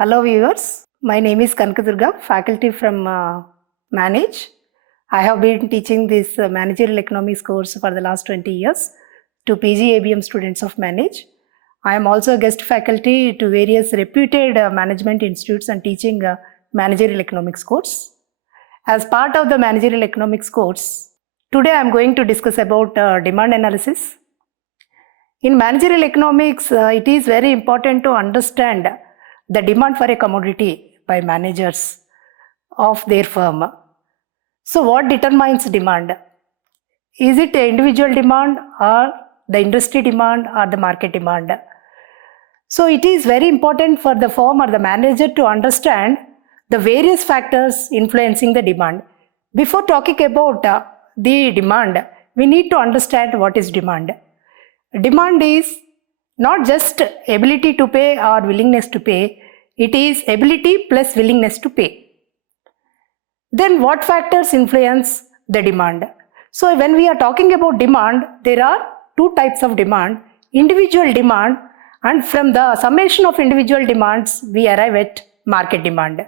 Hello viewers, my name is KANAKA, faculty from Manage. I have been teaching this managerial economics course for the last 20 years to PG ABM students of Manage. I am also a guest faculty to various reputed management institutes and teaching managerial economics course. As part of the managerial economics course, today I am going to discuss about demand analysis. In managerial economics, it is very important to understand the demand for a commodity by managers of their firm. So what determines demand? Is it an individual demand or the industry demand or the market demand? So it is very important for the firm or the manager to understand the various factors influencing the demand. Before talking about the demand, we need to understand what is demand. Demand is not just ability to pay or willingness to pay, it is ability plus willingness to pay. Then what factors influence the demand? So when we are talking about demand, there are two types of demand, individual demand, and from the summation of individual demands, we arrive at market demand.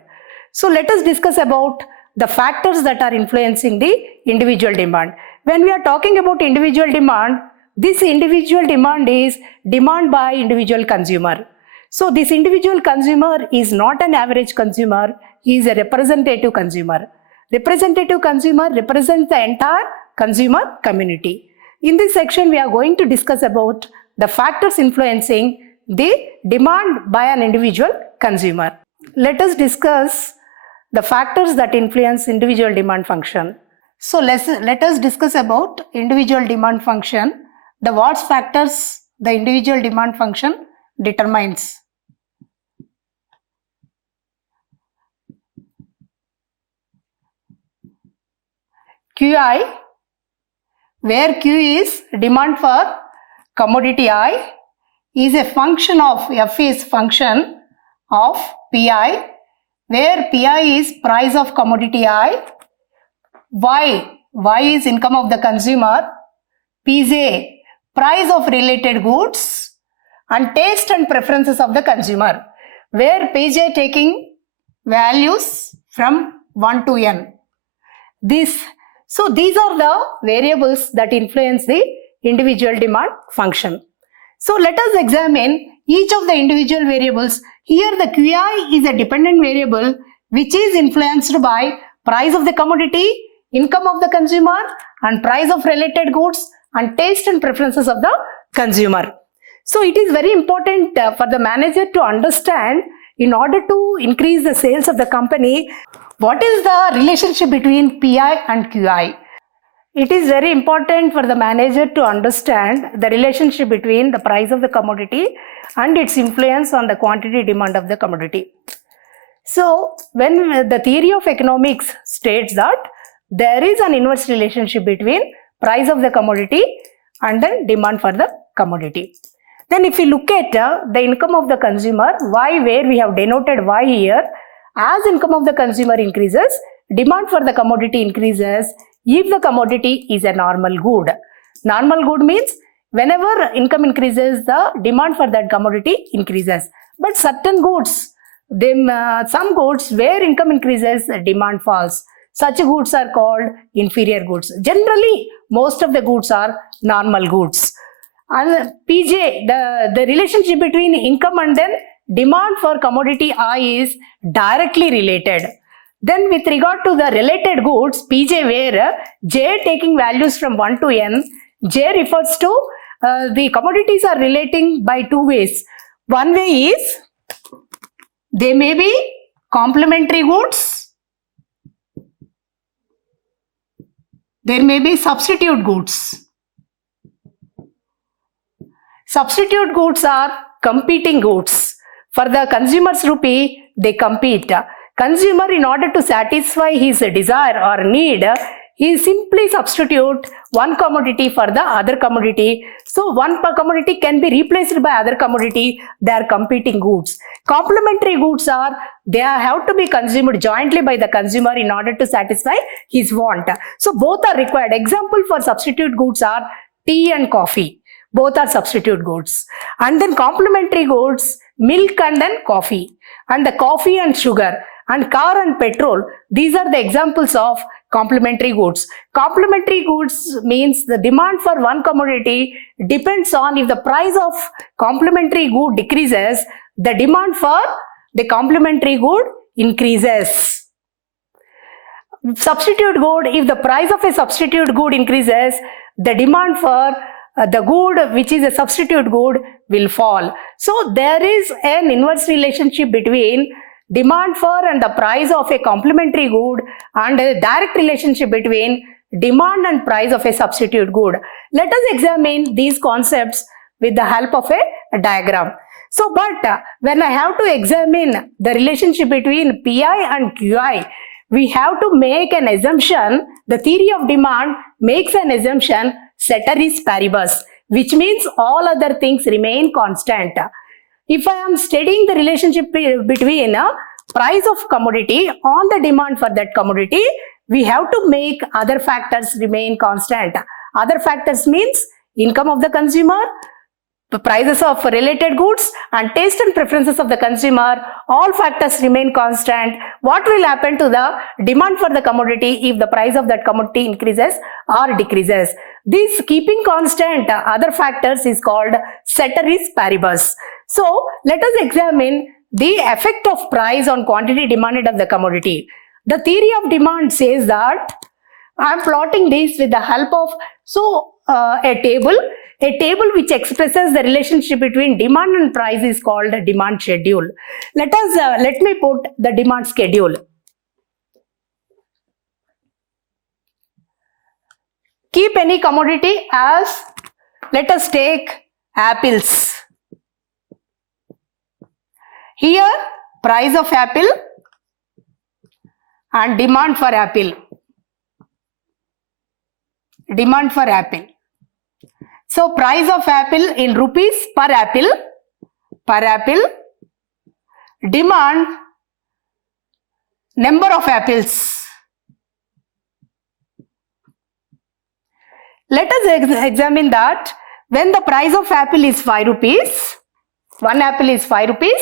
So let us discuss about the factors that are influencing the individual demand. When we are talking about individual demand, this individual demand is demand by individual consumer. So this individual consumer is not an average consumer, he is a representative consumer. Representative consumer represents the entire consumer community. In this section, we are going to discuss about the factors influencing the demand by an individual consumer. Let us discuss the factors that influence individual demand function. So let us discuss about individual demand function. The what factors the individual demand function determines. QI, where Q is demand for commodity I, is a function of F is function of PI, where PI is price of commodity I, Y is income of the consumer, PJ price of related goods, and taste and preferences of the consumer, where PJ taking values from 1 to n. So these are the variables that influence the individual demand function. So let us examine each of the individual variables. Here the QI is a dependent variable which is influenced by price of the commodity, income of the consumer, and price of related goods, and taste and preferences of the consumer. So it is very important for the manager to understand, in order to increase the sales of the company, what is the relationship between PI and QI. It is very important for the manager to understand the relationship between the price of the commodity and its influence on the quantity demand of the commodity. So when the theory of economics states that there is an inverse relationship between price of the commodity and then demand for the commodity. Then if we look at the income of the consumer, Y, where we have denoted Y here, as income of the consumer increases, demand for the commodity increases if the commodity is a normal good. Normal good means whenever income increases, the demand for that commodity increases. But certain goods, some goods where income increases, demand falls. Such goods are called inferior goods. Generally, most of the goods are normal goods. And PJ, the relationship between income and then demand for commodity I is directly related. Then with regard to the related goods, PJ, where J taking values from 1 to n, J refers to the commodities are relating by two ways. One way is they may be complementary goods, there may be substitute goods. Substitute goods are competing goods. For the consumer's rupee, they compete. Consumer, in order to satisfy his desire or need, he simply substitute one commodity for the other commodity. So one commodity can be replaced by other commodity. They are competing goods. Complementary goods are, they have to be consumed jointly by the consumer in order to satisfy his want. So both are required. Example for substitute goods are tea and coffee. Both are substitute goods. And then complementary goods, milk and then coffee, and the coffee and sugar, and car and petrol. These are the examples of complementary goods. Complementary goods means the demand for one commodity depends on, if the price of complementary good decreases, the demand for the complementary good increases. Substitute good, if the price of a substitute good increases, the demand for the good which is a substitute good will fall. So there is an inverse relationship between demand for and the price of a complementary good, and a direct relationship between demand and price of a substitute good. Let us examine these concepts with the help of a diagram. So, but when I have to examine the relationship between PI and QI, we have to make an assumption. The theory of demand makes an assumption ceteris paribus, which means all other things remain constant. If I am studying the relationship between price of commodity on the demand for that commodity, we have to make other factors remain constant. Other factors means income of the consumer, the prices of related goods, and taste and preferences of the consumer. All factors remain constant. What will happen to the demand for the commodity if the price of that commodity increases or decreases? This keeping constant other factors is called ceteris paribus. So let us examine the effect of price on quantity demanded of the commodity. The theory of demand says that, I am plotting this with the help of a table which expresses the relationship between demand and price is called a demand schedule. Let me put the demand schedule. Keep any commodity as, let us take apples. Here price of apple and demand for apple. Demand for apple. So price of apple in rupees per apple, demand number of apples. Let us examine that. When the price of apple is 5 rupees, one apple is 5 rupees,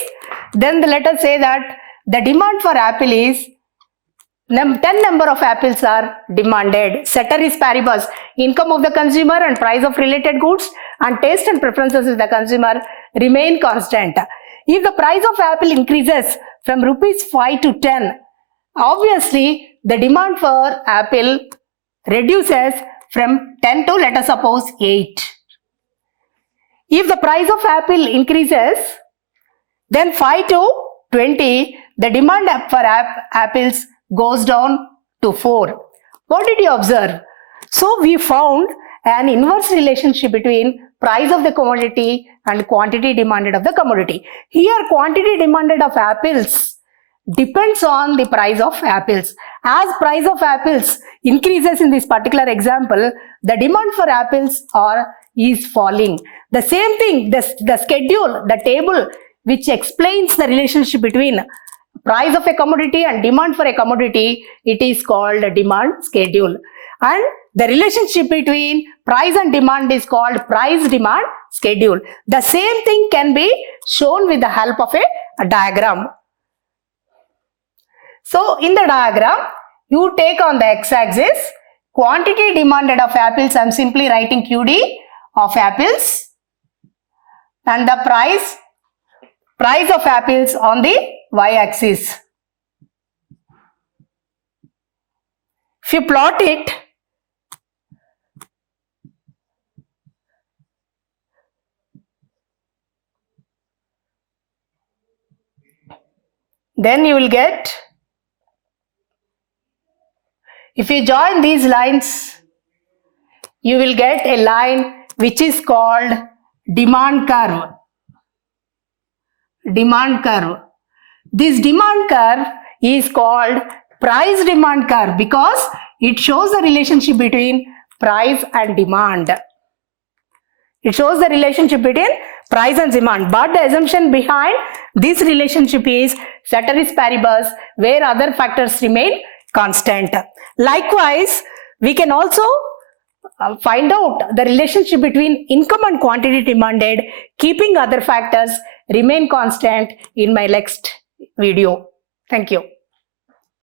then let us say that the demand for apple is 10 number of apples are demanded. Ceteris paribus, income of the consumer and price of related goods and taste and preferences of the consumer remain constant. If the price of apple increases from rupees 5 to 10, obviously the demand for apple reduces from 10 to, let us suppose, 8. If the price of apple increases, then 5 to 20, the demand for apples goes down to 4. What did you observe? So we found an inverse relationship between price of the commodity and quantity demanded of the commodity. Here quantity demanded of apples depends on the price of apples. As price of apples increases in this particular example, the demand for apples is falling. The same thing, the schedule, the table which explains the relationship between price of a commodity and demand for a commodity, it is called a demand schedule. And the relationship between price and demand is called price demand schedule. The same thing can be shown with the help of a diagram. So in the diagram, you take on the x-axis quantity demanded of apples. I am simply writing QD of apples, and the price of apples on the y-axis. If you plot it, then you will get, if you join these lines, you will get a line which is called demand curve. Demand curve. This demand curve is called price demand curve because it shows the relationship between price and demand. It shows the relationship between price and demand, but the assumption behind this relationship is ceteris paribus, where other factors remain constant. Likewise, we can also find out the relationship between income and quantity demanded, keeping other factors remain constant in my next video. Thank you.